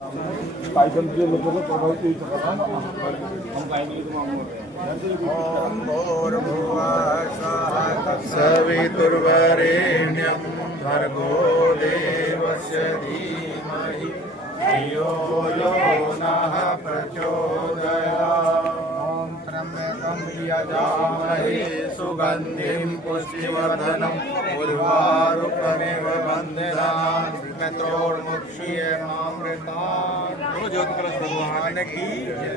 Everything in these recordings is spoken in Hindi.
कार्यक्रम के लोगों को प्रभावित कर रहा है। हम गाएंगे तो ओम भूर्भुवः स्वः सवितुर्वरेण्यं भर्गो देवस्य धीमहि धियो यो नः प्रचोदयात्। ओम त्र्यंबकं यजामहे सुगन्धिं पुष्टिवर्धनम् उर्वारुकमिव बन्धनान् मृत्योर्मुक्षीयमामृतात्। भगवान की जय।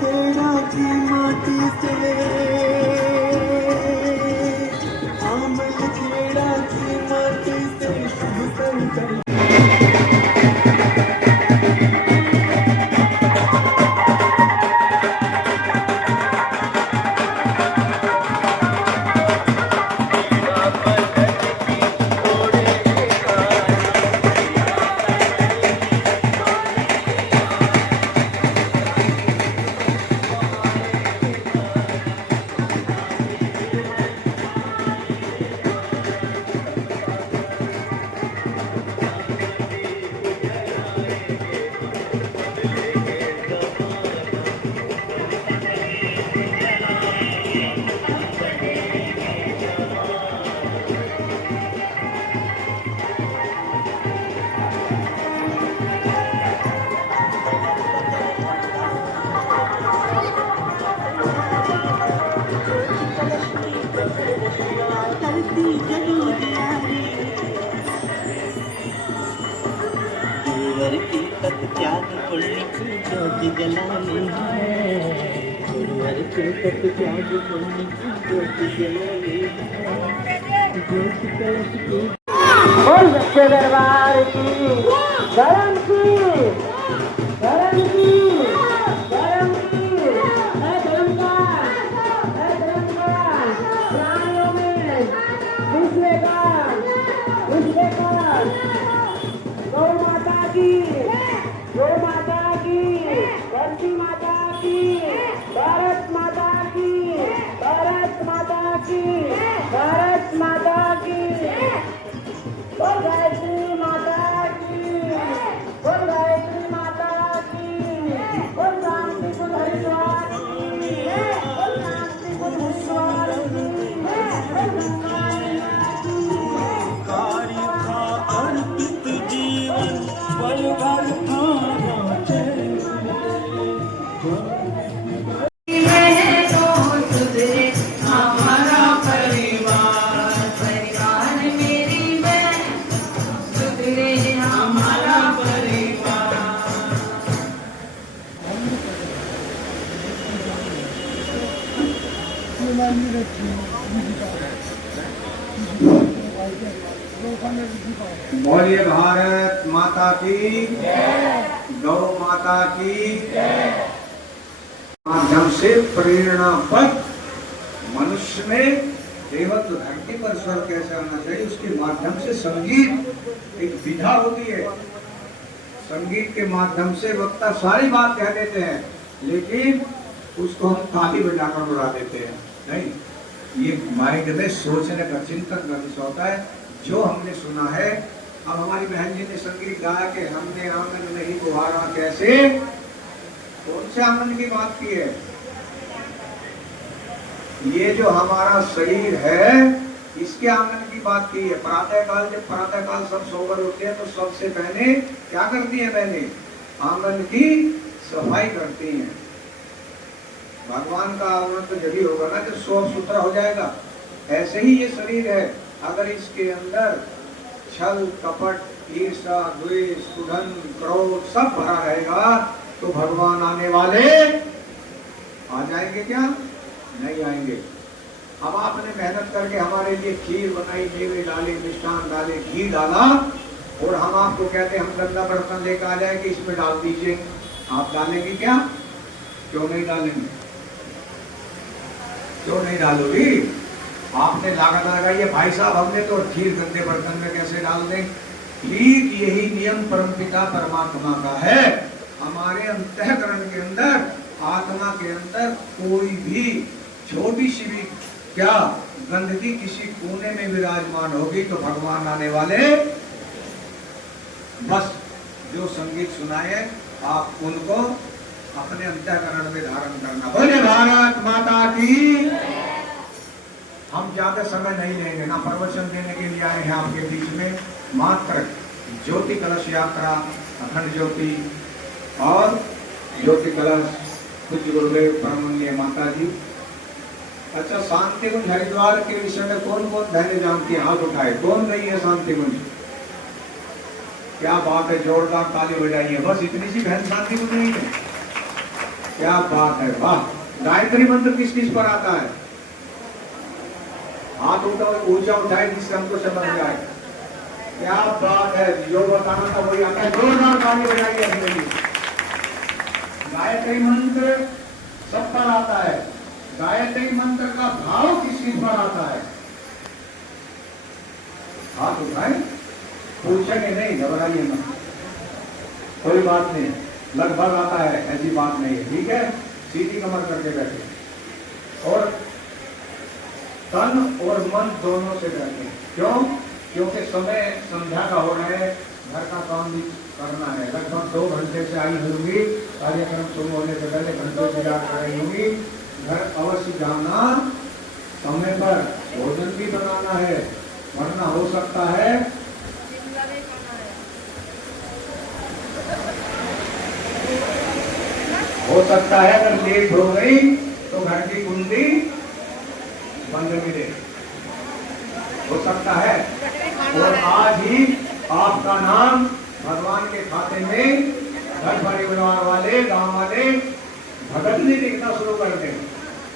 खेड़ा की माटी से आमल खेड़ा की माटी से शुभ संकल्प। गुरुवर की तप त्याग पुण्य की ज्योति जलानी है। गुरुवर की तप त्याग पुण्य की ज्योति जलानी है। ज्योति कलश की बोल सच्चे दरबार की धर्म की धर्म की धर्म की है धर्म का प्राणियों में विश्व का गौ माता की धरती माता की भारत माता की भारत माता की भारत माता की बोल गायत्री माता की बोल गायत्री माता की बोल शांति कुल हरिद्वार की बोल शांति कुल हरिद्वार की अर्पित जीवन पल भर हमारा परिवार परिवार मेरी बहन सुधरे हमारा परिवार। बोलिए भारत माता की गौ माता की माध्यम से प्रेरणा पर मनुष्य में केवल धरती पर स्वर कैसे आना चाहिए उसके माध्यम से संगीत एक विधा होती है। संगीत के माध्यम से वक्ता सारी बात कह देते हैं लेकिन उसको हम ताली बजाकर उड़ा देते हैं। नहीं, ये माइंड में सोचने का चिंतन करना होता है। जो हमने सुना है, अब हमारी बहन जी ने संगीत गाया कि हमने आंगन नहीं बुहारा कैसे, कौन से आंगन की बात की है? ये जो हमारा शरीर है इसके आंगन की बात की है। प्रातः काल जब प्रातः काल सब सोकर होते हैं तो सबसे पहले क्या करती है बहनें? आंगन की सफाई करती हैं। भगवान का आगमन तो जब ही होगा ना जब साफ सुथरा हो जाएगा। ऐसे ही ये शरीर है, अगर इसके अंदर छल कपट ईर्षा द्वेष सुधन क्रोध सब भरा रहेगा तो भगवान आने वाले आ जाएंगे क्या? नहीं आएंगे। अब आपने मेहनत करके हमारे लिए खीर बनाई, मेवे डाले, मिष्ठान डाले, घी डाला, और हम आपको कहते हैं हम गंदा बर्तन लेकर आ जाए कि इसमें डाल दीजिए, आप डालेंगे क्या? क्यों नहीं डालेंगे? क्यों नहीं डालोगी? आपने लागत लगाई है, भाई साहब हमने तो खीर गंदे बर्तन में कैसे डाल दें? ठीक यही नियम परमपिता परमात्मा का है। हमारे अंतःकरण के अंदर, आत्मा के अंदर कोई भी छोटी सी भी क्या गंदगी किसी कोने में विराजमान होगी तो भगवान आने वाले। बस जो संगीत सुनाए आप उनको अपने अंतःकरण में धारण करना। बोले भारत माता की। हम ज्यादा समय नहीं लेंगे, ना प्रवचन देने के लिए आए हैं आपके बीच में, मात्र ज्योति कलश यात्रा, अखंड ज्योति और ज्योति कलश पूज्य गुरुदेव परमपूज्य माता जी। अच्छा, शांति कुंज हरिद्वार के विषय में कौन कौन धैर्य जानती है? हाथ उठाए। कौन नहीं है शांति कुंज? क्या बात है, जोरदार ताली बजाइए। बस इतनी सी बहन शांति कुंज नहीं है? क्या बात है, वाह। गायत्री मंत्र किस किस पर आता है? हाथ ऊंचा उठाए जिससे हमको समझ जाए। क्या बात है, जो बताना था वही आता है। जोरदार ताली बजाइए अपने लिए। गायत्री मंत्र सब पर आता है। गायत्री मंत्र का भाव किस किस पर आता है? हाथ उठाए, पूछेंगे नहीं, घबराइए मत, कोई बात नहीं, लगभग आता है, ऐसी बात नहीं है, ठीक है। सीधी कमर करके बैठे और तन और मन दोनों से बैठे। क्यों? क्योंकि समय संध्या का हो रहा है, घर का काम भी करना है। लगभग 2 घंटे से आई होंगी, कार्यक्रम शुरू होने से पहले घंटों इंतजार कर रही होंगी। घर अवश्य जाना, समय पर भोजन भी बनाना है, वरना हो सकता है अगर लेट हो गई तो घर की कुंडी बंद मिले, हो सकता है। और आज ही आपका नाम भगवान के खाते में घर परिवार वाले, गांव वाले भगतनी लिखना शुरू कर दें,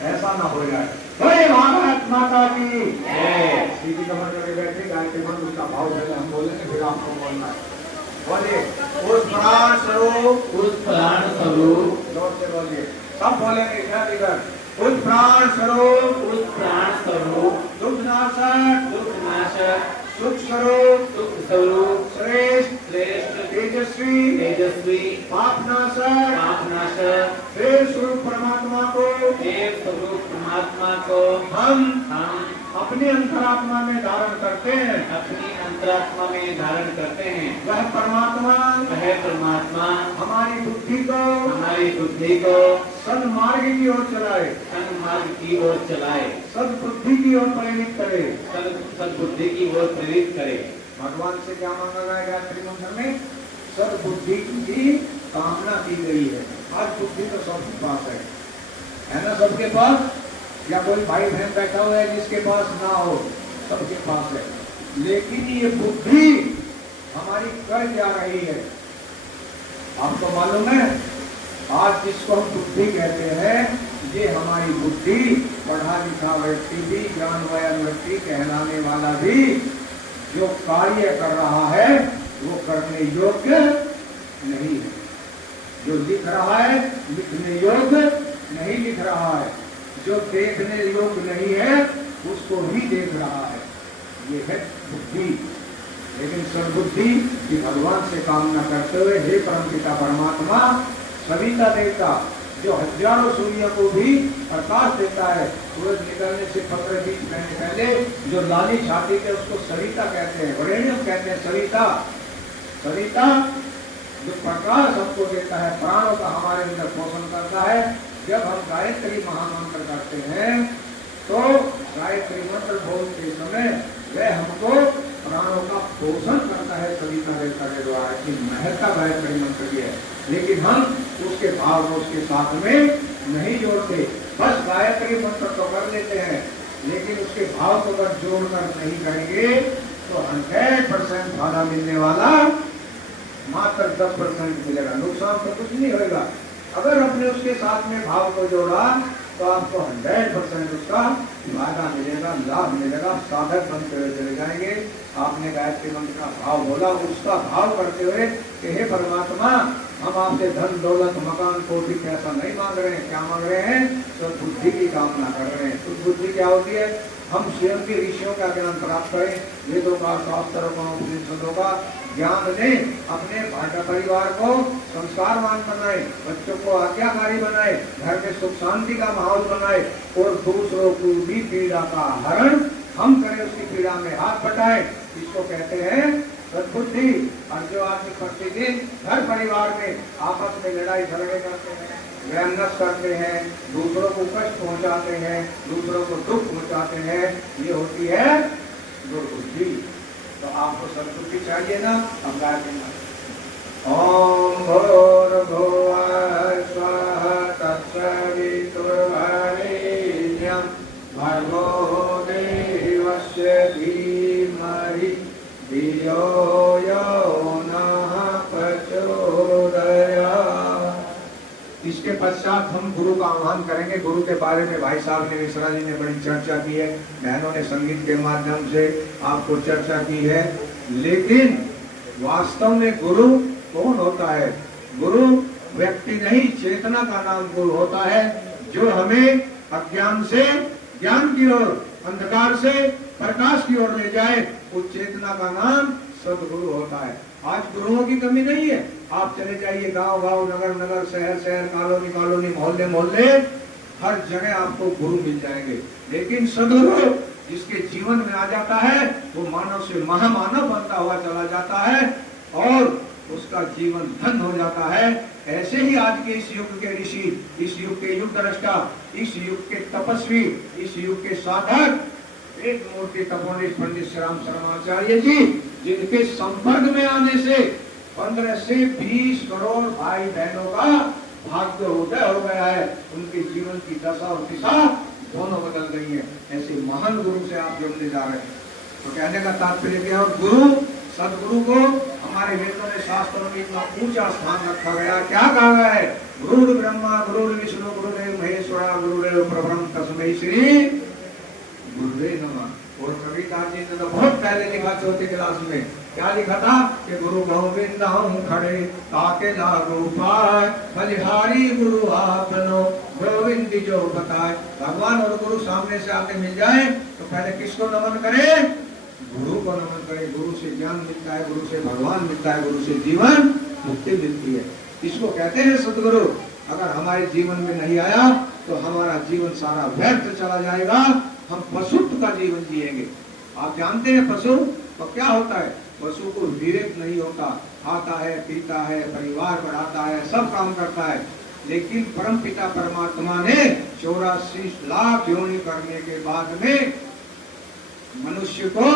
ऐसा ना हो जाए। बोले भारत माता की जय। सीधी कमर करके बैठे, गायत्री मंत्र उसका भाव पहले हम बोलेंगे, फिर आपको बोलना है। बोलिए, उस प्राण स्वरूप, उस प्राण स्वरूप, जोर से बोलिए, सब बोलेंगे, क्या दिक्कत? उस प्राण स्वरूप, उस प्राण स्वरूप, दुख नाशक, दुख नाशक, सुख स्वरूप, सुख स्वरूप, श्रेष्ठ, श्रेष्ठ, तेजस्वी, तेजस्वी, पाप नाशक, पाप नाशक, देव स्वरूप परमात्मा को, देव स्वरूप परमात्मा को हम अपनी अंतरात्मा में धारण करते हैं। अपनी अंतरात्मा में धारण करते हैं। वह परमात्मा हमारी बुद्धि को, हमारी बुद्धि को सन्मार्ग की ओर चलाए, सन्मार्ग की ओर चलाए, सद्बुद्धि की ओर प्रेरित करे, सद्बुद्धि की ओर प्रेरित करे। भगवान से क्या मांगा गया गायत्री मंत्र में? सद्बुद्धि की कामना की गई है। आज बुद्धि तो सबके पास है ना? सबके पास, या कोई भाई बहन बैठा हुआ है जिसके पास ना हो? सबके पास है। लेकिन ये बुद्धि हमारी कर क्या रही है आपको मालूम है? आज जिसको हम बुद्धि कहते हैं, ये हमारी बुद्धि, पढ़ा लिखा व्यक्ति भी, ज्ञानवान व्यक्ति कहलाने वाला भी, जो कार्य कर रहा है वो करने योग्य नहीं है। जो लिख रहा है लिखने योग्य नहीं लिख रहा है, जो देखने योग्य नहीं है उसको ही देख रहा है। ये है बुद्धि। लेकिन सद्बुद्धि की भगवान से कामना करते हुए, हे परमपिता परमात्मा, सविता देवता जो हजारों सूर्य को भी प्रकाश देता है, सूरज निकलने से 15 बीस महीने पहले जो लाली छाती थे उसको सविता कहते हैं, वरेण्यम कहते हैं। सविता, सविता जो प्रकाश हमको देता है, प्राणों का हमारे अंदर पोषण करता है। जब हम गायत्री महामंत्र करते हैं तो गायत्री मंत्र बोलते समय वह हमको प्राणों का पोषण करता है सविता देवता के द्वारा। की महत्ता गायत्री मंत्र की है, लेकिन हम उसके भाव को उसके साथ में नहीं जोड़ते। बस गायत्री मंत्र तो कर लेते हैं, लेकिन उसके भाव को अगर जोड़कर नहीं करेंगे तो 100% फायदा मिलने वाला मात्र 10% मिलेगा, नुकसान तो कुछ नहीं होगा। अगर अपने उसके साथ में भाव को जोड़ा तो आपको 100% उसका फायदा मिलेगा, लाभ मिलेगा, साधक बनते हुए चले जाएंगे। आपने गायत्री मंत्र का भाव बोला, उसका भाव करते हुए कि हे परमात्मा, हम आपसे धन दौलत मकान कोटि पैसा नहीं मांग रहे हैं, क्या मांग रहे हैं? तो बुद्धि की कामना कर रहे हैं। तो बुद्धि क्या होती है? हम स्वयं के ऋषियों का ज्ञान प्राप्त करें, वेदों का, शास्त्रों का, उपनिषदों का ज्ञान दें, अपने भाटा परिवार को संस्कारवान बनाए, बच्चों को आज्ञाकारी बनाए, घर में सुख शांति का माहौल बनाए और दूसरों को भी पीड़ा का हरण हम करें, उसकी पीड़ा में हाथ बटाए। इसको कहते हैं सद्बुद्धि। और जो आदमी प्रतिदिन घर परिवार में आपस में लड़ाई झगड़े करते हैं, व्यंगस करते हैं, दूसरों को कष्ट पहुंचाते हैं, दूसरों को दुख पहुंचाते हैं, ये होती है दुर्बुद्धि। तो आपको सद्बुद्धि चाहिए ना? हम गायत्री मंत्र ओम भूर्भुवः स्वः तत्सवितुर्वरेण्यं भर्गो देवस्य धीमहि धियो यो नः प्रचोदयात्। इसके पश्चात हम गुरु का आह्वान करेंगे। गुरु के बारे में भाई साहब ने, मिश्रा जी ने बड़ी चर्चा की है, बहनों ने संगीत के माध्यम से आपको चर्चा की है। लेकिन वास्तव में गुरु कौन होता है? गुरु व्यक्ति नहीं, चेतना का नाम गुरु होता है, जो हमें अज्ञान से ज्ञान की ओर, अंधकार से प्रकाश की ओर ले जाए। उस चेतना का नाम सदगुरु होता है। आज गुरुओं की कमी नहीं है। आप चले जाइए गांव गांव, नगर नगर, शहर शहर, कॉलोनी कॉलोनी, मोहल्ले मोहल्ले, हर जगह आपको गुरु मिल जाएंगे। लेकिन सदगुरु जिसके जीवन में आ जाता है, वो मानव से महामानव बनता हुआ चला जाता है और उसका जीवन धन हो जाता है। ऐसे ही आज के इस युग के ऋषि, इस युग के युग दृष्टा, इस युग के तपस्वी, इस युग के साधक, एक मूर्ति तपोनिष्ठ पंडित श्री राम शर्माचार्य जी, जिनके संपर्क में आने से 15 से 20 करोड़ भाई बहनों का भाग्य उदय हो गया है। उनके जीवन की दशा और दिशा दोनों बदल गई है। ऐसे महान गुरु से आप जुड़ने जा रहे हैं। तो कहने का तात्पर्य क्या? और गुरु, सदगुरु को हमारे वेदों में, शास्त्रों में इतना ऊंचा स्थान रखा गया। क्या कहा गया है? गुरु ब्रह्मा, गुरु विष्णु, गुरुदेव महेश्वरा, गुरुदेव परब्रह्म तस्मै श्री गुरुदेव नमः। और कबीरदास जी ने तो बहुत पहले लिखा, चौथी क्लास में क्या लिखा था कि गुरु गोविंद हम खड़े ताके लागू पाए, बलिहारी गुरु आपनो गोविंद जो बताए। भगवान और गुरु सामने से आके मिल जाए तो पहले किसको नमन करे? गुरु को नमन करे। गुरु से ज्ञान मिलता है, गुरु से भगवान मिलता है, गुरु से जीवन मुक्ति मिलती है। इसको कहते हैं सदगुरु। अगर हमारे जीवन में नहीं आया तो हमारा जीवन सारा व्यर्थ चला जाएगा। हम पशुत्व का जीवन जिएंगे। आप जानते हैं पशु तो क्या होता है? पशु को विवेक नहीं होता, खाता है, पीता है, परिवार बढ़ाता है, सब काम करता है। लेकिन परम पिता परमात्मा ने 84 लाख योनि करने के बाद में मनुष्य को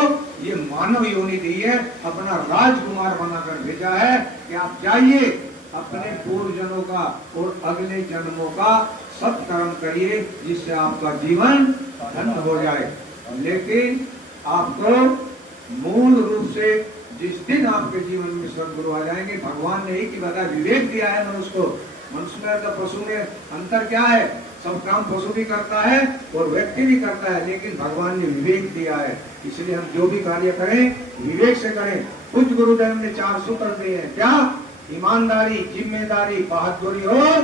ये मानव योनि दी है, अपना राजकुमार बनाकर भेजा है कि आप जाइए अपने पूर्वजनों का और अगले जन्मों का सत्कर्म करिए, जिससे आपका जीवन धन्य हो जाए। लेकिन आपको मूल रूप से जिस दिन आपके जीवन में सदगुरु आ जाएंगे, भगवान ने एक ही बताया, विवेक दिया है मनुष्य को। मनुष्य में तो पशु में अंतर क्या है? सब काम पशु भी करता है और व्यक्ति भी करता है, लेकिन भगवान ने विवेक दिया है। इसलिए हम जो भी कार्य करें विवेक से करें। कुछ गुरुदेव ने 4 सूत्र दिए हैं। क्या? ईमानदारी, जिम्मेदारी, बहादुरी और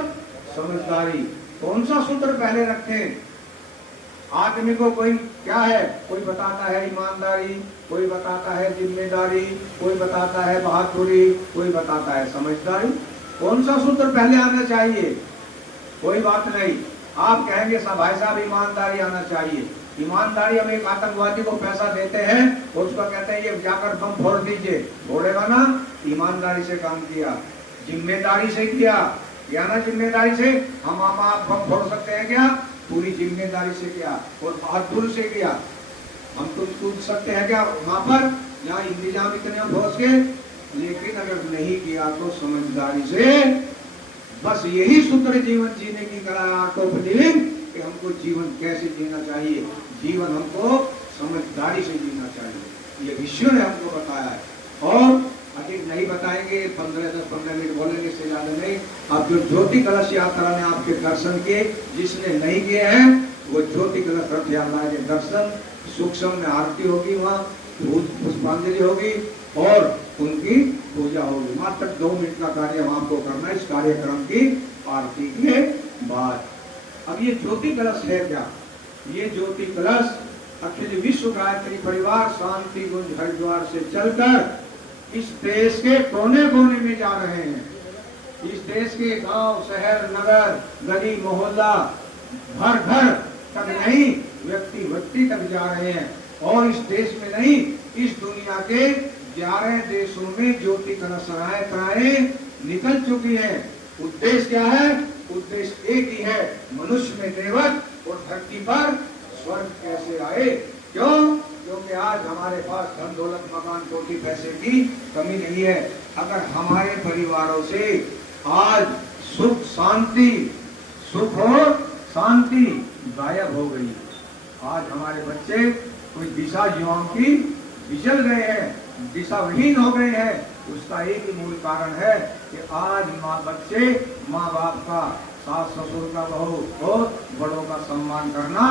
समझदारी। कौन सा सूत्र पहले रखें? आदमी को कोई क्या है? कोई बताता है ईमानदारी, कोई बताता है जिम्मेदारी, कोई बताता है बहादुरी, कोई बताता है समझदारी। कौन सा सूत्र पहले आना चाहिए? कोई बात नहीं। आप कहेंगे सब भाई साहब ईमानदारी आना चाहिए। ईमानदारी, हम एक आतंकवादी को पैसा देते हैं और उसको कहते हैं ये जाकर बम फोड़ दीजिए, फोड़ेगा ना? ईमानदारी से काम किया। जिम्मेदारी से किया या ना? जिम्मेदारी से हम आप बम फोड़ सकते हैं क्या? पूरी जिम्मेदारी से किया। और बहादुर से किया। हम तो कूद सकते हैं क्या वहां पर? यहाँ इंतजाम इतने पहुंच गए, लेकिन अगर नहीं किया तो समझदारी से। बस यही सूत्र जीवन जीने की कला, कि हमको जीवन कैसे जीना चाहिए। जीवन हमको समझदारी से जीना चाहिए, ये ऋषियों ने हमको बताया है। और अधिक नहीं बताएंगे, 10-15 मिनट बोलेंगे, इससे ज्यादा नहीं। आप जो ज्योति कलश यात्रा ने आपके दर्शन किए, जिसने नहीं किए हैं वो ज्योति कलश रथ यात्रा के दर्शन, सूक्ष्म में आरती होगी, वहाँ पुष्पांजलि होगी और उनकी पूजा होगी। मात्र 2 मिनट का कार्य हम आपको करना है इस कार्यक्रम की आरती के बाद। अब ये ज्योति कलश है क्या? ये ज्योति कलश अखिल विश्व गायत्री परिवार शांति कुंज हरिद्वार से चलकर इस देश के कोने कोने में जा रहे हैं। इस देश के गांव, शहर, नगर, गली, मोहल्ला, घर घर तक नहीं, व्यक्ति व्यक्ति तक जा रहे हैं। और इस देश में नहीं, इस दुनिया के 11 देशों में ज्योति कलशयात्राएं निकल चुकी है। उद्देश्य क्या है? उद्देश्य एक ही है, मनुष्य में देवत और धरती पर स्वर्ग कैसे आए। क्यों? क्योंकि आज हमारे पास धन दौलत मकान कोठी पैसे की कमी नहीं है। अगर हमारे परिवारों से आज सुख शांति, सुख और शांति गायब हो गई, आज हमारे बच्चे कोई दिशा युवाओं की विचल गए हैं, दिशाविहीन हो गए हैं, उसका एक ही मूल कारण है कि आज बच्चे माँ बाप का, सास ससुर का, बहू और बड़ों का सम्मान करना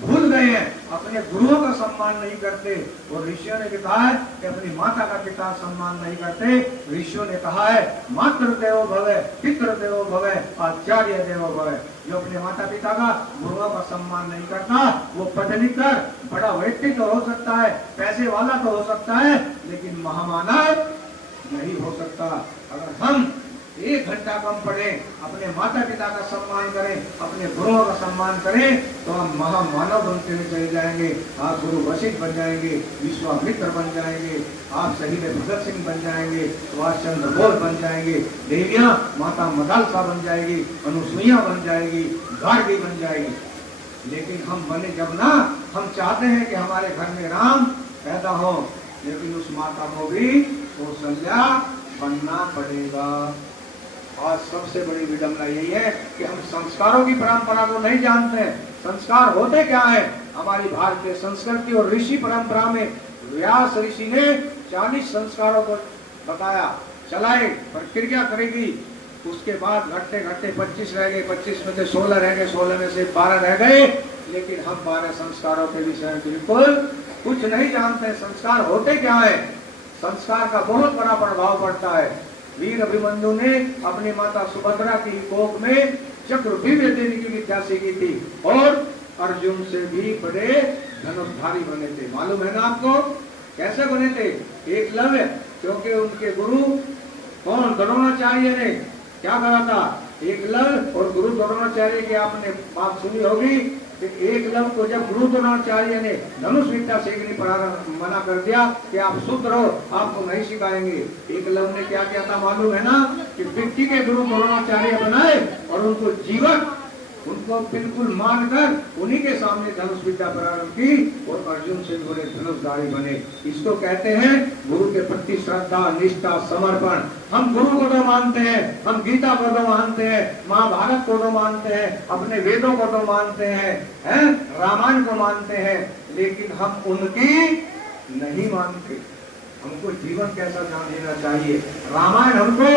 भूल गए हैं, अपने गुरुओं का सम्मान नहीं करते। और ऋषियों ने कहा है कि अपनी माता का पिता सम्मान नहीं करते। ऋषियों ने कहा है मातृ देवो भव, पितृ देवो भव, आचार्य देवो भव। जो अपने माता पिता का, गुरुओं का सम्मान नहीं करता, वो पढ़ लिख कर बड़ा व्यक्ति तो हो सकता है, पैसे वाला तो हो सकता है, लेकिन महामानव नहीं हो सकता। अगर हम 1 घंटा कम पढ़े, अपने माता पिता का सम्मान करें, अपने गुरुओं का सम्मान करें, तो हम महामानव बनते हुए चले जाएंगे। आप गुरु वशिष्ठ बन जाएंगे, विश्वामित्र बन जाएंगे, आप शहीद भगत सिंह बन जाएंगे, सुभाष चंद्र बोस बन जाएंगे, देवियां माता मदालसा बन जाएगी, अनुसुईया बन जाएगी, गार्गी बन जाएगी। लेकिन हम बने जब ना, हम चाहते हैं कि हमारे घर में राम पैदा हो, लेकिन उस माता को भी कौशल्या बनना पड़ेगा। आज सबसे बड़ी विडंबना यही है कि हम संस्कारों की परंपरा को नहीं जानते हैं। संस्कार होते क्या है? हमारी भारतीय संस्कृति और ऋषि परंपरा में व्यास ऋषि ने 40 संस्कारों को बताया, चलाए, प्रक्रिया करेगी। उसके बाद घटते घटते 25 रह गए, 25 में से 16 रह गए, 16 में से 12 रह गए। लेकिन हम 12 संस्कारों के विषय में बिल्कुल कुछ नहीं जानते। संस्कार होते क्या है? संस्कार का बहुत बड़ा प्रभाव पड़ता है। वीर अभिमन्यु ने अपनी माता सुभद्रा की कोख में चक्रव्यूह देने की विद्या सीखी थी और अर्जुन से भी बड़े धनुर्धारी बने थे। मालूम है ना आपको कैसे बने थे? एकलव्य, क्योंकि उनके गुरु कौन? द्रोणाचार्य ने क्या करा था? एकलव्य और गुरु द्रोणाचार्य की आपने बात सुनी होगी कि एकलव्य को जब गुरु द्रोणाचार्य ने धनुष विद्या सीखने मना कर दिया कि आप शुद्ध रहो, आपको नहीं सिखाएंगे, एकलव्य ने क्या किया था मालूम है ना? कि व्यक्ति के गुरु द्रोणाचार्य बनाए और उनको जीवन, उनको बिल्कुल मानकर उन्हीं के सामने धनुष विद्या प्रारंभ की और अर्जुन से बोले धनुषधारी बने। इसको कहते हैं गुरु के प्रति श्रद्धा, निष्ठा, समर्पण। हम गुरु को तो मानते हैं, हम गीता को तो मानते हैं, महाभारत को तो मानते हैं, अपने वेदों को तो मानते हैं, रामायण को मानते हैं, लेकिन हम उनकी नहीं मानते। हमको जीवन कैसा जान लेना चाहिए। रामायण हमको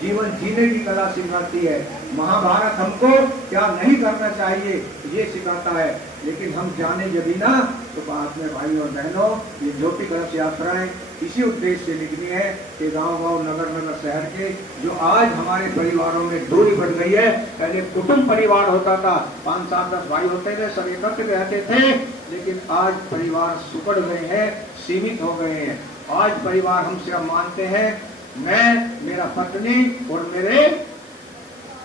जीवन जीने की कला सिखाती है, महाभारत हमको क्या नहीं करना चाहिए ये सिखाता है। लेकिन हम जाने जब भी ना, तो बाद में भाई और बहनों, ये ज्योति कलश यात्राएं इसी उद्देश्य से लिखनी है कि गांव-गांव, नगर-नगर, शहर के जो आज हमारे परिवारों में दूरी बढ़ गई है। पहले कुटुंब परिवार होता था, 5, 7, 10 भाई होते थे, सब एकत्र रहते थे, लेकिन आज परिवार सुकड़ गए हैं, सीमित हो गए हैं। आज परिवार हमसे हम मानते हैं मैं, मेरा पत्नी और मेरे,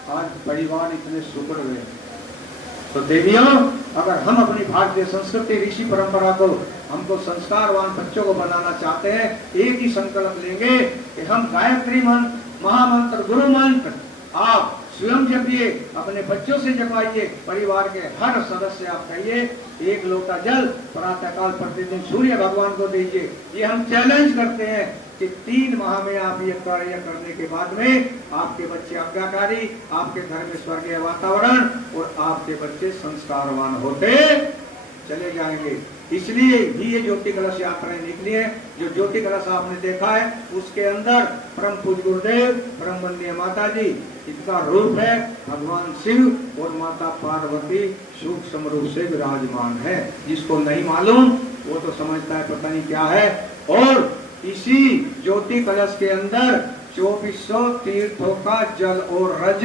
आज परिवार इतने सुकड़ गए। तो देवियों, अगर हम अपनी भारतीय संस्कृति, ऋषि परंपरा को, हमको संस्कारवान बच्चों को बनाना चाहते हैं, एक ही संकल्प लेंगे कि हम गायत्री मंत्र, महामंत्र, गुरु मंत्र आप स्वयं जपिए, अपने बच्चों से जपाइए, परिवार के हर सदस्य आप कहिए, 1 लोटा जल प्रातःकाल प्रतिदिन सूर्य भगवान को दीजिए। ये हम चैलेंज करते हैं कि 3 माह में आप ये कार्य करने के बाद में आपके बच्चे आज्ञाकारी, आपके घर में स्वर्गीय वातावरण और आपके बच्चे संस्कारवान होते चले जाएंगे। इसलिए ही ये ज्योति कलश यात्राएं निकली है। जो ज्योति कलश आपने देखा है उसके अंदर परम पूज्य गुरुदेव, परम वंदनीय माता जी, इनका रूप है भगवान शिव और माता पार्वती सूक्ष्म रूप से विराजमान है। जिसको नहीं मालूम वो तो समझता है पता नहीं क्या है। और इसी ज्योति कलश के अंदर 2400 तीर्थों का जल और रज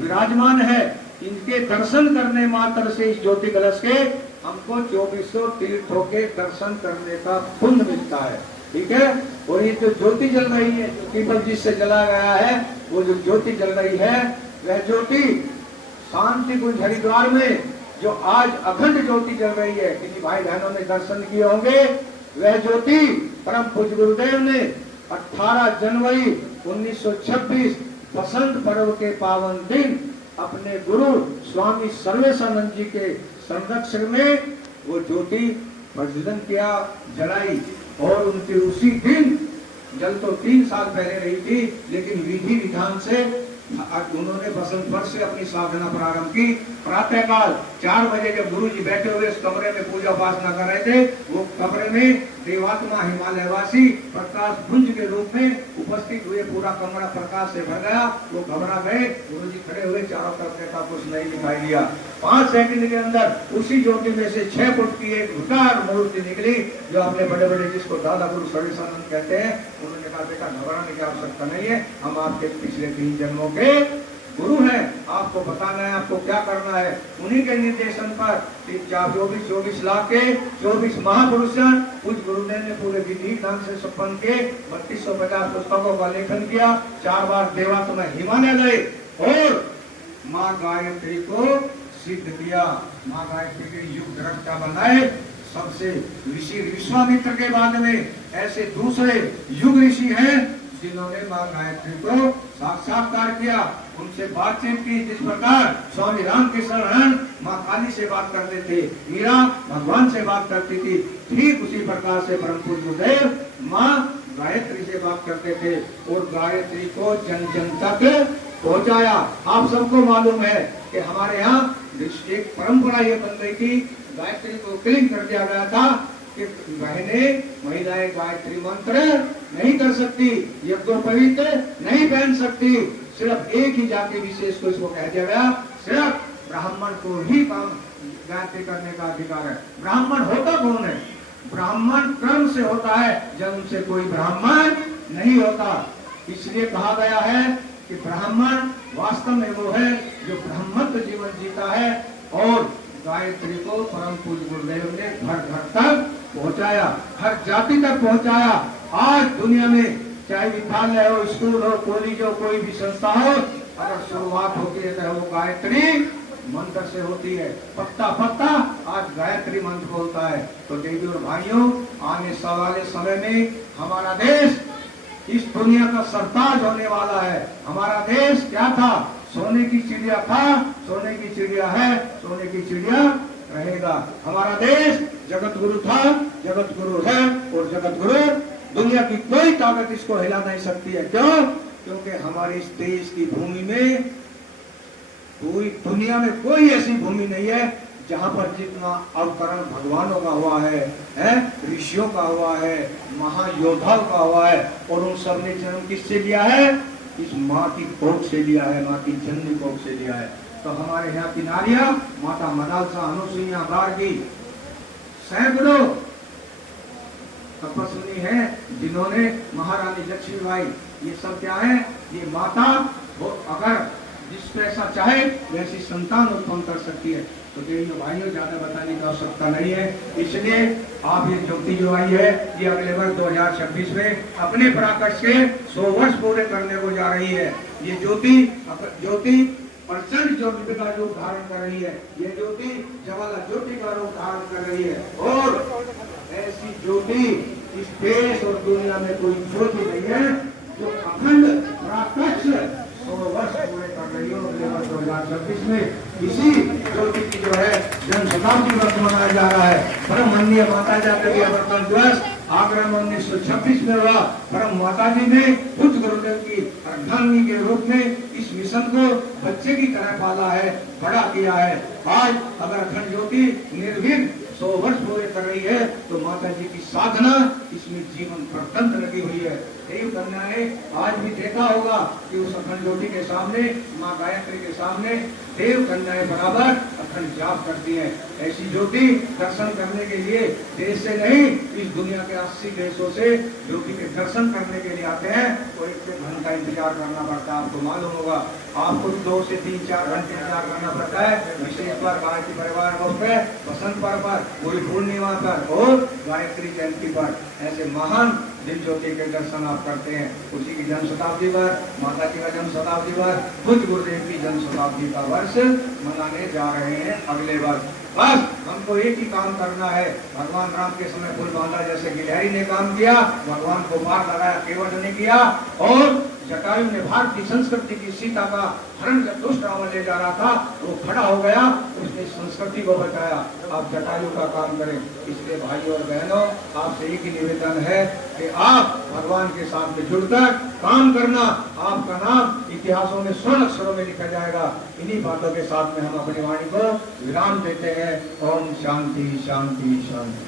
विराजमान है। इनके दर्शन करने मात्र से इस ज्योति कलश के हमको 2400 तीर्थों के दर्शन करने का पुण्य मिलता है। ठीक है। और ये जो ज्योति जल रही है, जो पीपल जिससे जला गया है, वो जो ज्योति जल रही है वह ज्योति शांति कुंज हरिद्वार में जो आज अखंड ज्योति जल रही है, किसी भाई बहनों ने दर्शन किए होंगे। वह ज्योति परम पूज्य गुरुदेव ने 18 जनवरी 1926 बसंत पर्व के पावन दिन अपने गुरु स्वामी सर्वेशानंद जी के संरक्षण में वो ज्योति प्रज्वलन किया, जलाई। और उनके उसी दिन, जल तो 3 साल पहले रही थी, लेकिन विधि विधान से उन्होंने बसंत पर्व से अपनी साधना प्रारंभ की। प्रातः काल 4 बजे जब गुरु जी बैठे हुए इस कमरे में पूजा उपासना कर रहे थे, वो कमरे में देवात्मा हिमालयवासी प्रकाश पुंज के रूप में उपस्थित हुए। पूरा कमरा प्रकाश से भर गया। वो घबरा गए। गुरु जी खड़े हुए, चारों तरफ देखा, कुछ नहीं दिखाई दिया। 5 सेकंड के अंदर उसी ज्योति में से 6 फुट की एक विकार मूर्ति निकली, जो अपने बड़े बड़े, जिसको दादा गुरु सर्वेशानंद कहते हैं, उन्होंने कहा बेटा घबराने की आवश्यकता नहीं है, हम आपके पिछले 3 जन्मों के गुरु हैं, आपको बताना है आपको क्या करना है। उन्हीं के निर्देशन पर 24 लाख के 24 महापुरुष कुछ गुरुदेव ने पूरे विधि ढंग से संपन्न के 3250 पुस्तकों का लेखन किया। 4 बार देवात्मा हिमालय गए और माँ गायत्री को सिद्ध किया। माँ गायत्री के युग दृष्टा बनाए। सबसे ऋषि विश्वामित्र के बाद में ऐसे दूसरे युग ऋषि हैं जिन्होंने माँ गायत्री को साक्षात्कार किया, उनसे बातचीत की। जिस प्रकार स्वामी रामकृष्ण माँ काली से बात करते थे, मीरा भगवान से बात करती थी, ठीक उसी प्रकार से परम पूज्य गुरुदेव माँ गायत्री से बात करते थे और गायत्री को जन जन तक पहुँचाया। आप सबको मालूम है कि हमारे यहाँ एक परंपरा ये बन गई थी, गायत्री को क्लीन कर दिया गया था कि महिलाएं गायत्री मंत्र नहीं कर सकती, यज्ञोपवीत नहीं पहन सकती। सिर्फ एक ही जाति विशेष को इसको कह दिया गया, सिर्फ ब्राह्मण को ही काम गायत्री करने का अधिकार है। ब्राह्मण होता कौन है? ब्राह्मण क्रम से होता है, जन्म से कोई ब्राह्मण नहीं होता। इसलिए कहा गया है कि ब्राह्मण वास्तव में वो है जो ब्रह्मत्व जीवन जीता है। और गायत्री को परम पूज्य गुरुदेव ने घर घर तक पहुंचाया, हर जाति तक पहुंचाया। आज दुनिया में चाहे विद्यालय हो, स्कूल हो, कॉलेज हो, कोई भी संस्था हो, अगर शुरुआत होती है तो वो गायत्री मंत्र से होती है। पत्ता पत्ता आज गायत्री मंत्र बोलता है। तो देवी और भाइयों, आने वाले समय में हमारा देश इस दुनिया का सरताज होने वाला है। हमारा देश क्या था? सोने की चिड़िया था, सोने की चिड़िया है, सोने की चिड़िया रहेगा। हमारा देश जगत गुरु था, जगत गुरु है और जगत गुरु दुनिया की कोई ताकत इसको हिला नहीं सकती है। क्यों? क्योंकि हमारे इस देश की भूमि में, पूरी दुनिया में कोई ऐसी भूमि नहीं है जहां पर जितना अवतरण भगवानों का हुआ है, ऋषियों का हुआ है, महायोद्धाओं का हुआ है। और उन सब ने जन्म किससे लिया है? इस माँ की कोख से लिया है, माँ की जननी कोख से लिया है। तो हमारे यहाँ की नारियां, माता मदालसा, अनुसुईया, गार्गी, सैकड़ों तपस्विनी है जिन्होंने, महारानी लक्ष्मीबाई, ये सब क्या है? ये माता वो अगर जिसको ऐसा चाहे वैसी संतान उत्पन्न कर सकती है। तो देवियों भाइयों, ज्यादा बताने की आवश्यकता नहीं है। इसलिए आप ये ज्योति जो आई है, ये अगले वर्ष 2026 में अपने प्राकट्य के 100 वर्ष पूरे करने को जा रही है। ये ज्योति प्रचंड ज्योति का रूप धारण कर रही है। ये ज्योति ज्वाला ज्योति का रूप धारण कर रही है। और ऐसी ज्योति इस देश और दुनिया में कोई ज्योति नहीं है जो अखंड प्राकट्य 100 वर्ष पूरे कर रही हो। अगले वर्ष 2026 में इसी ज्योति की जो है जन्म शताब्दी वर्ष मनाया जा रहा है। परम वंदनीय माता जी के अवर्तन दिवस आगरा में 1926 में हुआ। परम माता जी ने पूज्य गुरुदेव की अर्धांगिनी के रूप में इस मिशन को बच्चे की तरह पाला है, बड़ा किया है। आज अगर अखंड ज्योति निर्भीक 100 वर्ष पूरे कर रही है, तो माता जी की साधना इसमें जीवन प्रदंत लगी हुई है। देव कन्या ने आज भी देखा होगा कि उस अखंड ज्योति के सामने, माँ गायत्री के सामने देव कन्याएं बराबर अखंड जाप करती हैं। ऐसी ज्योति दर्शन करने के लिए देश से नहीं, इस दुनिया के 80 देशों से ज्योति के दर्शन करने के लिए आते हैं। तो 1 घंटा इंतजार करना पड़ता है, आपको मालूम होगा। आपको 2 से 3-4 घंटे इंतजार करना पड़ता है, विशेष पर गायत्री परिवार पे, बसंत पर, गुरु पूर्णिमा पर और गायत्री जयंती पर। ऐसे महान दिन ज्योति के दर्शन आप करते हैं। उसी की जन्म शताब्दी पर, माता जी का जन्म शताब्दी पर, बुद्ध गुरुदेव की जन्म शताब्दी का वर्ष मनाने जा रहे हैं अगले वर्ष। बस हमको एक ही काम करना है। भगवान राम के समय फूल बांधा जैसे गिलहरी ने काम किया, भगवान को पार लगाया, केवट ने किया। और जटायु ने भारतीय संस्कृति की सीता का हरण जब दुष्ट रावण ले जा रहा था, वो खड़ा हो गया, उसने संस्कृति को बचाया। आप जटायु का काम करें। इसलिए भाइयों और बहनों, आपसे एक ही निवेदन है कि आप भगवान के साथ में जुड़कर काम करना। आपका नाम इतिहासों में स्वर्ण अक्षरों में लिखा जाएगा। इन्हीं बातों के साथ में हम अपनी वाणी को विराम देते हैं। ओम शांति शांति शांति।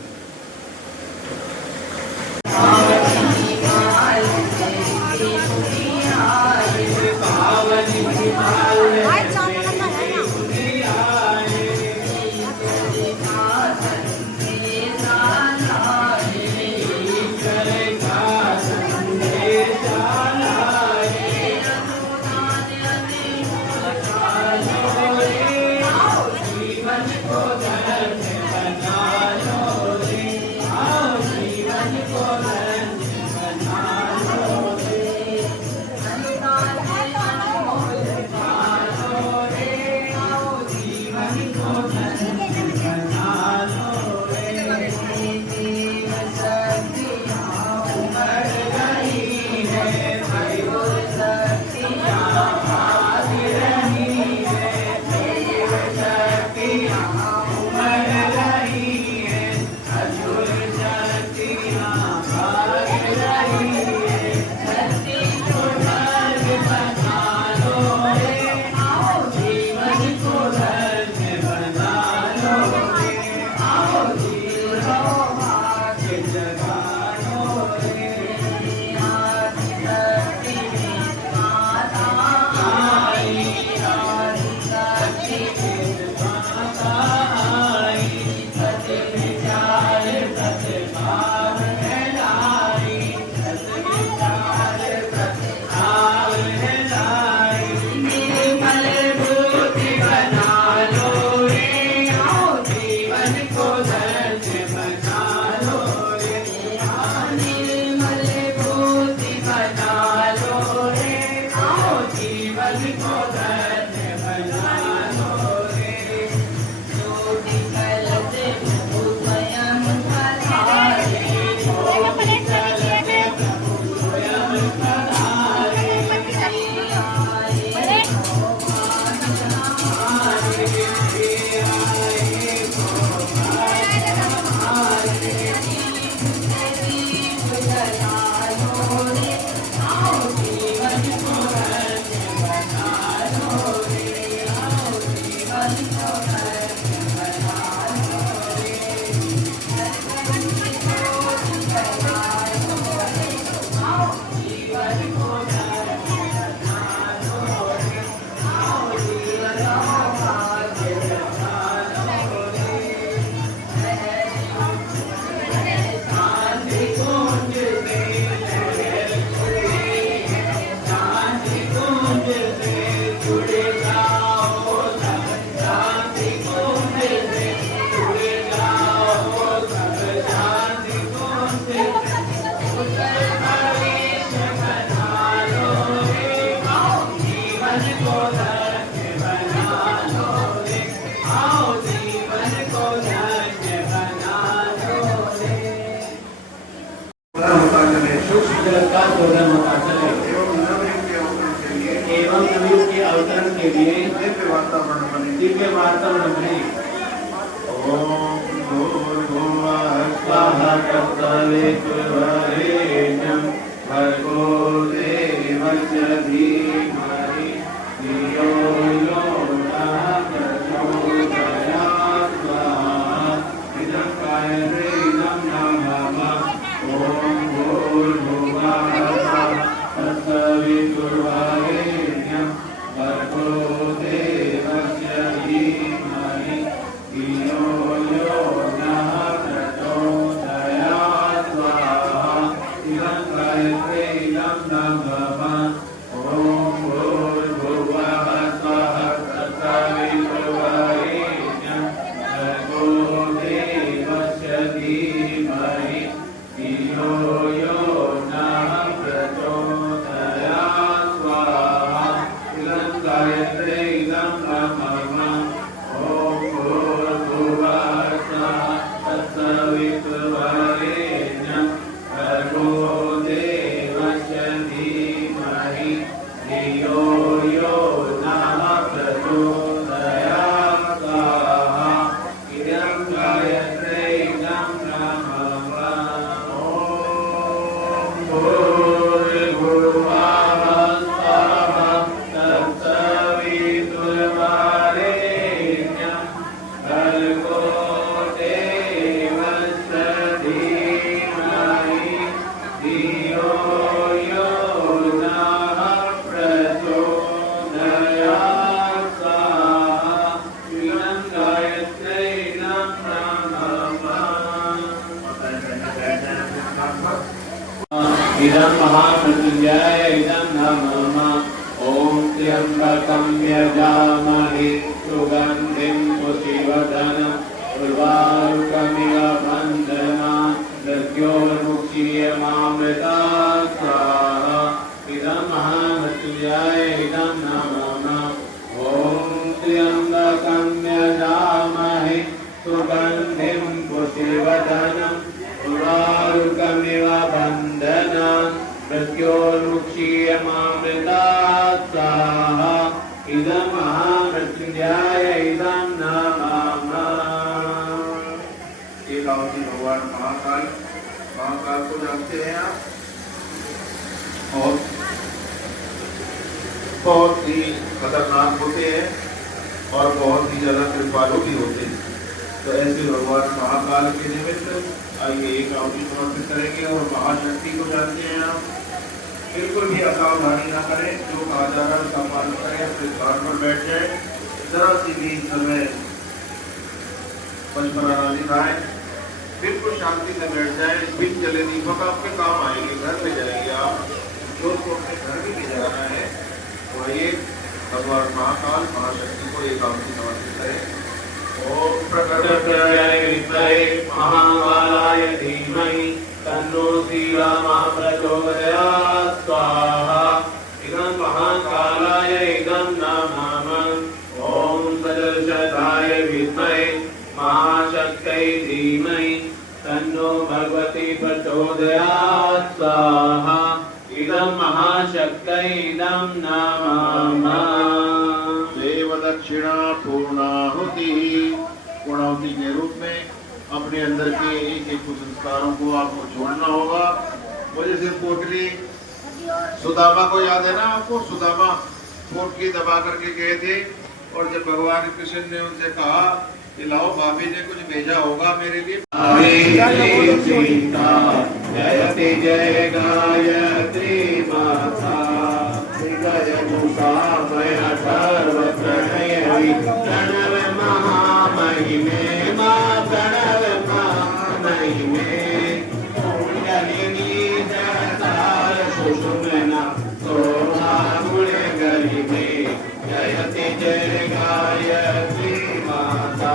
एवं नवीन के अवतरण के लिए दिव्य वातावरण बने। ओम भूर्भुवः स्वाहा तत्सवितुर्वरेण्यं भर्गो देवस्य धीमहि धियो यो नः प्रचोदयात्। स्वाहा इदं इदं नमः ॐ भूर्भुवस्सुवः तत्सवितुर्वरेण्यं भर्गो देवस्य धीमहि धियो यो नः प्रचोदयात् इदं गायत्रे इदं नमः ॐ भूर्भुवः तत्सवितुर्वरेण्यं भर्गो देवस्य धीमहि धियो यो नः प्रचोदयात् इदं गायत्रे इदं नमः इदं महामृत्युंजय इदं नमः ॐ त्र्यम्बकं यजामहे सुगन्धिं पुष्टिवर्धनम् उर्वारुकमिव बन्धनान् मृत्योर्मुक्षीयमामृतात् स्वाहा इदं महामृत्युंजय इदं नमः ॐ त्र्यम्बकं यजामहे सुगन्धिं पुष्टिवर्धनम् उर्वारुकमिव बन्धनान् मृत्योर्मुक्षीयमामृतात् स्वाहा इदं महामृत्युंजय इदं नमः। एक आवती भगवान महाकाल महाकाल को जानते हैं आप और बहुत ही खतरनाक होते हैं और बहुत ही ज्यादा कृपालु भी होते हैं। तो ऐसे भगवान महाकाल के निमित्त आइए एक आवती समर्पित करेंगे और महाशक्ति को जानते हैं आप बिल्कुल भी असावधानी ना करें, जो कहा जा रहा है उसका पालन करें, अपने स्थान पर बैठ जाए, जरा सी भी समय पंचपराली खाए, बिल्कुल शांति से बैठ जाए। बिन जले दीपक आपके काम आएंगे, घर में जाएंगे आप जो को अपने घर में ले जाना है। और ये भगवान महाकाल महाशक्ति को एक आवती समर्पित करें। ओम प्रकटप्राय विद्महे महाकालाय धीमहि तन्नो श्रीरामः प्रचोदयात् स्वाहा इदं महाकालाय इदं नमः ॐ सदर्शनाय विद्महे महाशक्त्यै धीमहि तन्नो भगवती प्रचोदयात् स्वाहा इदं महाशक्त्यै इदं नमः। देव दक्षिणा पूर्णाहुति पूर्णाहुति के रूप में अपने अंदर के एक एक संस्कारों को आपको छोड़ना होगा। वो जैसे पोटली सुदामा को याद है ना आपको, सुदामा पोटली दबा करके गए थे और जब भगवान कृष्ण ने उनसे कहा कि लाओ भाभी ने कुछ भेजा होगा मेरे लिए। जयति जय गायत्री माता प्रणव महामहिमे मां प्रणव महामहिमे कुंडलिनी जयकार सुषुम्ना शोभा गुणगरिमे जयति जय गायत्री माता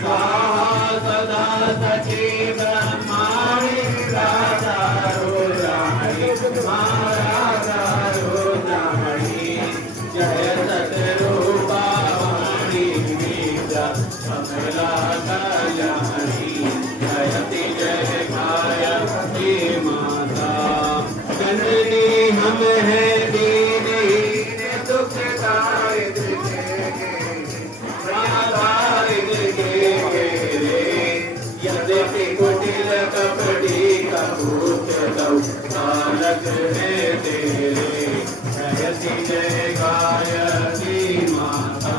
स्वाहा सदा सची ब्रह्माणि राधा रुद्राणि राधा रुद्राणि जय सतरूपाणि विद्या कमला कल्याणी जयति जय गायत्री माता जननी हम है दीन दुख दारिद्र के यद्यपि कुटिल कपटी कपूत दौ बालक है तेरे जयति जय गायत्री माता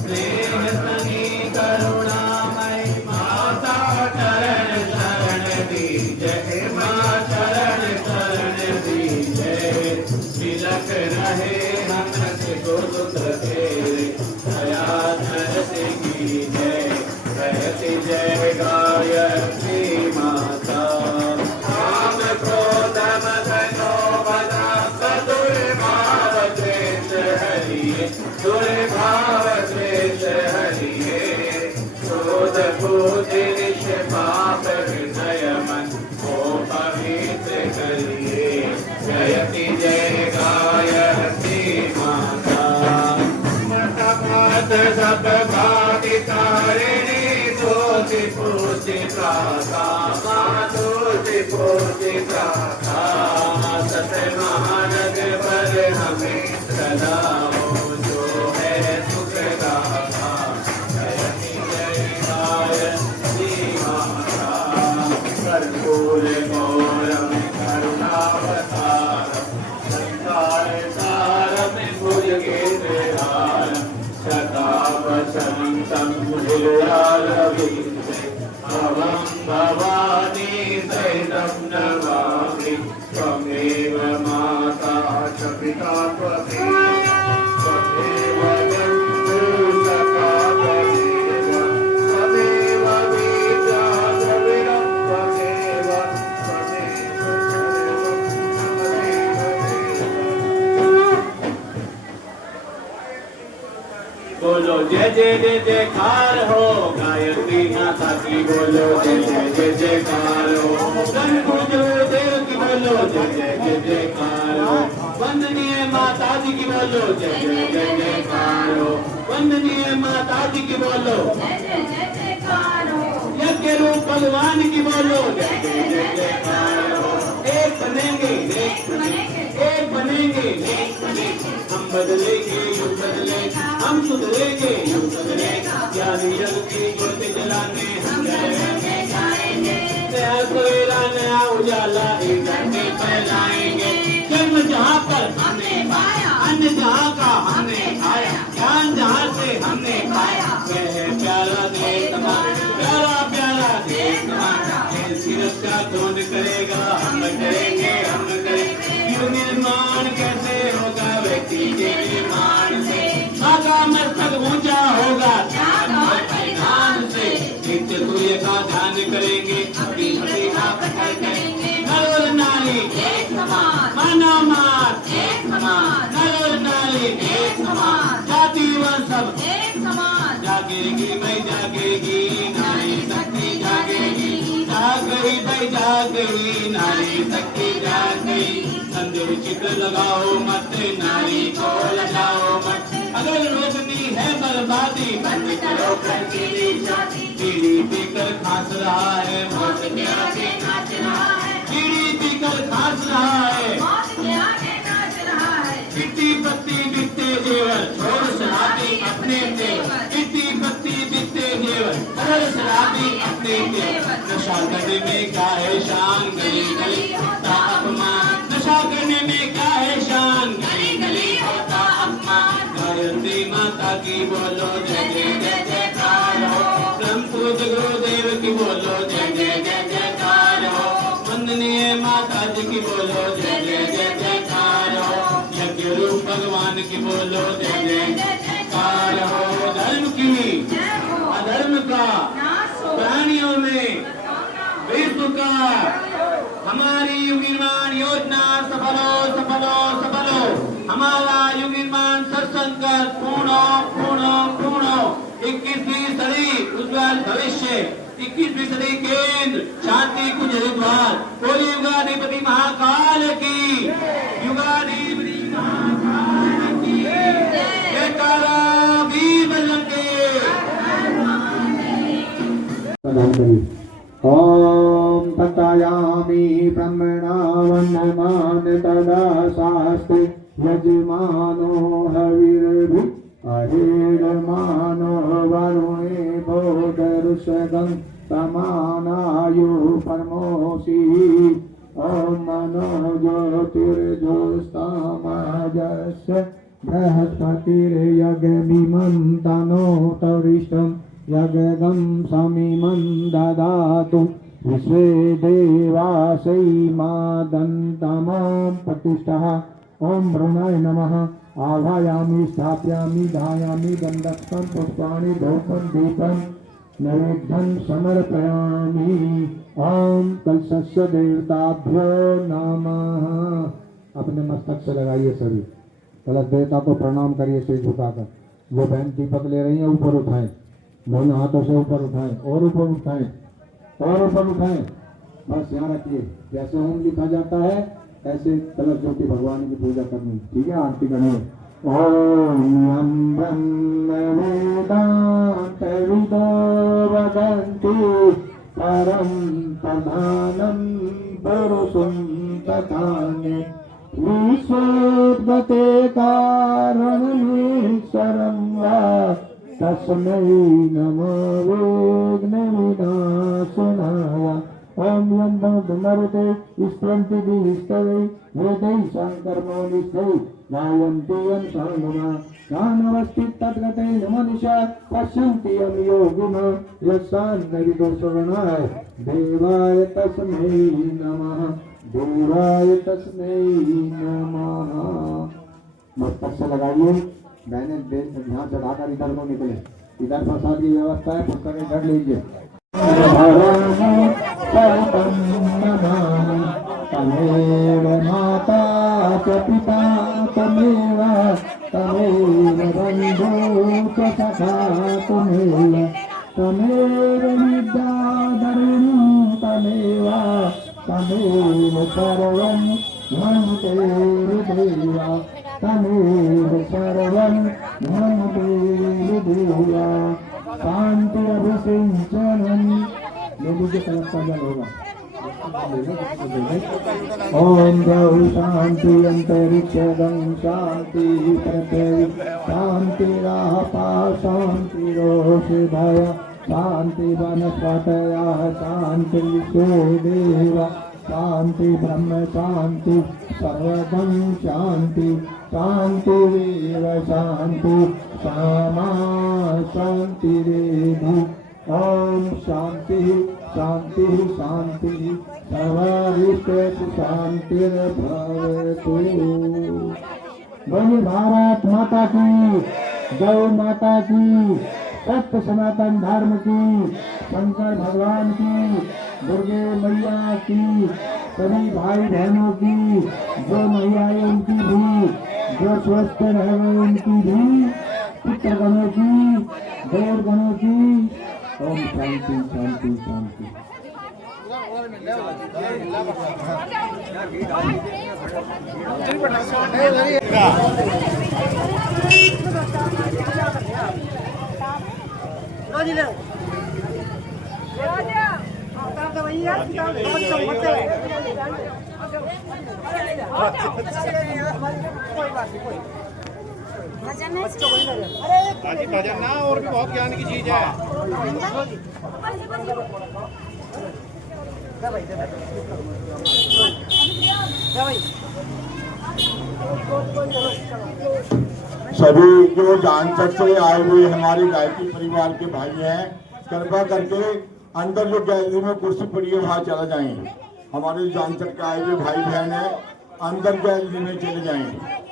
स्नेह सनी करुणामय माता चरण शरण दी जय माँ चरण शरण दी जय तिलक रहे हंस को दुख तेरे दया धरती की जय जयति जय गायत्री माता काम क्रोध मद लोभ दुर्भाव द्वेष हरिये दुर्भाव द्वेष हरिये क्रोध क्रोध निश पाप हृदय मन को पवित्र करिए जयति जय गायत्री माता। ज्योति प्रकाश महानग पर हमें सदा हो जो है सुखदाता जयति जय गायत्री माता कर्पूर गौरम करुणावतारम संसार सारम भुजगेन्द्रहारम सदा वसन्तं हृदयारविन्दे भवं भवानी सहितं नमामि त्वमेव माता च पिता त्वमेव बन्धु सखा त्वमेव विद्या द्रविणं त्वमेव बोलो जय जय जय जयकार हो गायत्री माता की बोलो जय जय जय जयकार हो गुरुदेव की बोलो जय जय जय जयकार हो वंदनीय माता जी की बोलो जय जय जय जयकार हो वंदनीय माता जी की बोलो जय जय जय जयकार हो यज्ञ रूप भगवान की बोलो जय जय जय जयकार हो एक बनेंगे एक बनेंगे हम बदलेंगे युग बदलेंगे हम सुधरेंगे युग सुधरेगा ज्ञानी जग की ज्योति जलाने हम जाएंगे नया सवेरा नया उजाला एक घर में फैलाएंगे जन्म जहाँ पर हमने पाया अन्य जहाँ का हमने खाया ज्ञान जहाँ से हमने पाया वह है प्यारा देश हमारा प्यारा प्यारा देश हमारा देश की रक्षा कौन करेगा हम करेंगे युग निर्माण कैसे होगा व्यक्ति के निर्माण से का मस्तक ऊंचा होगा ध्यान से नित्य सूर्य का ध्यान करेंगे अपनी प्रतिभा प्रकट करेंगे नर और नारी एक समान मानव मात एक समान नर और नारी एक समान जाति व सब एक समान जागेगी भाई जागेगी नारी शक्ति जागेगी जाग गई भाई जाग गई नारी शक्ति जाग गई संदेह चित्र लगाओ मत नारी को लगाओ मत अगर रोशनी है बर्बादी बंद करो बीड़ी पीकर खांस रहा है मौत के आगे नाच रहा है बीड़ी पीकर खांस रहा है मौत के आगे नाच रहा है चिट्टी पत्ती बिकते जेवर छोड़ शराबी अपने तेवर चिट्टी पत्ती बिकते जेवर छोड़ शराबी अपने तेवर नशा करने में क्या है शान गली गली होता अपमान नशा करने में क्या है शान गली गली होता अपमान गायत्री माता की बोलो जय जय जय जयकार हो ब्रह्म गुरुदेव की बोलो जय जय जय जयकार हो वंदनीय माता जी की बोलो जय जय जय जयकार हो यज्ञ रूप भगवान की बोलो जय जय जयकार हो धर्म की अधर्म का प्राणियों में विश्व का हमारी युग निर्माण योजना सफलो सफलो सफलो हमारा युग निर्माण सत्संग पूर्ण पूर्ण पूर्ण 21वीं सदी उज्जवल भविष्य 21वीं सदी केंद्र शांति कुंज हरिद्वार बोले युगाधिपति महाकाल की युगाधिपति महाकाल की जयकारा वीर बल्लभ के ओम तथायामि ब्रह्मणा वन्दमान तदा शास्त्रे यजमानो हविर्भि अहिर्मानो वरुणे भोगरुषगं समानायु परमोषि ओम मनो ज्योतिर्ज्योत्स्तामजस्य बृहस्पतिर्यज्ञमिमं तनोतरिष्टं यज्ञं समिमं ददातु विश्वे देवासै मादन्तमां प्रतिष्ठः ओम मृणाय नमः आवायामि स्थापयामि धायामि गन्धस्तं पुष्पाणि धूपं दीपं नैवेद्यं समर्पयामि ओम कलशस्य देवताभ्यो नमः। अपने मस्तक से लगाइए सभी कलश देवता को प्रणाम करिए सिर झुकाकर। जो बहन दीपक ले रही है ऊपर उठाएं, दोनों हाथों से ऊपर उठाएं और ऊपर उठाएं और ऊपर उठाएं। बस यहाँ रखिए, जैसे ओम लिखा जाता है ऐसे कलश ज्योति भगवान की पूजा करनी। ठीक है, आरती करनी। ओम यं ब्रह्म वेदांत विदो वदन्ति परम प्रधानम पुरुषं तथान्ये विश्वोद्गते कारणमीश्वरं वा तस्मै नमो विघ्नविनाशनाय ओम यन्नमरुते स्पृन्ति दिस्तवै वेदै शङ्कर्मोनिस्तै गायन्ति यं सानुना ज्ञानवस्थित तद्गते मनुष्या पश्यन्ति यं योगिनो यस्सान्नविदोषवर्णाय देवाय तस्मै नमः देवाय तस्मै नमः। मस्तक से लगाइए, मैंने ध्यान चढ़ाकर इधर को निकले, इधर प्रसाद की व्यवस्था है, पुस्तकें इधर लीजिए। तमेव माता च पिता तमेव तमेव बन्धु च सखा तमेव विद्याधरिणी तमेव तमेव सर्वं मन्ते हृदया तमेव सर्वं मन्ते हृदया शान्तिरभिषिञ्चनम्। लेडीज के तरफ का जल होगा। ओम द्यौ शांति अंतरिक्षं शांति पृथ्वी शांति रापा शांति रोषधय शांति वनस्पतयः शांति विश्वदेव शांति ब्रह्म शांति सर्वगं शांति शांतिरेव शांति सामा शांतिरेधि। ओम शांति शांति शांति सर्वारिष्टेषु शांतिर्भवतु। बोलिए भारत माता की, गौ माता की, सत्य सनातन धर्म की, शंकर भगवान की, दुर्गे मैया की, सभी भाई बहनों की, जो महिलाएं उनकी भी, जो स्वस्थ रह गए उनकी भी, पितृगणों की, देवगणों की। ओम शांति शांति शांति। भजन ना और भी बहुत ज्ञान की चीज है। सभी जो जानचक से आए हुए हमारे गायत्री परिवार के भाई हैं, कृपा करके अंदर जो गैलरी में कुर्सी पड़ी है वहाँ चला जाएं। हमारे जानचक के आए हुए भाई बहन हैं, अंदर गैलरी में चले जाएं।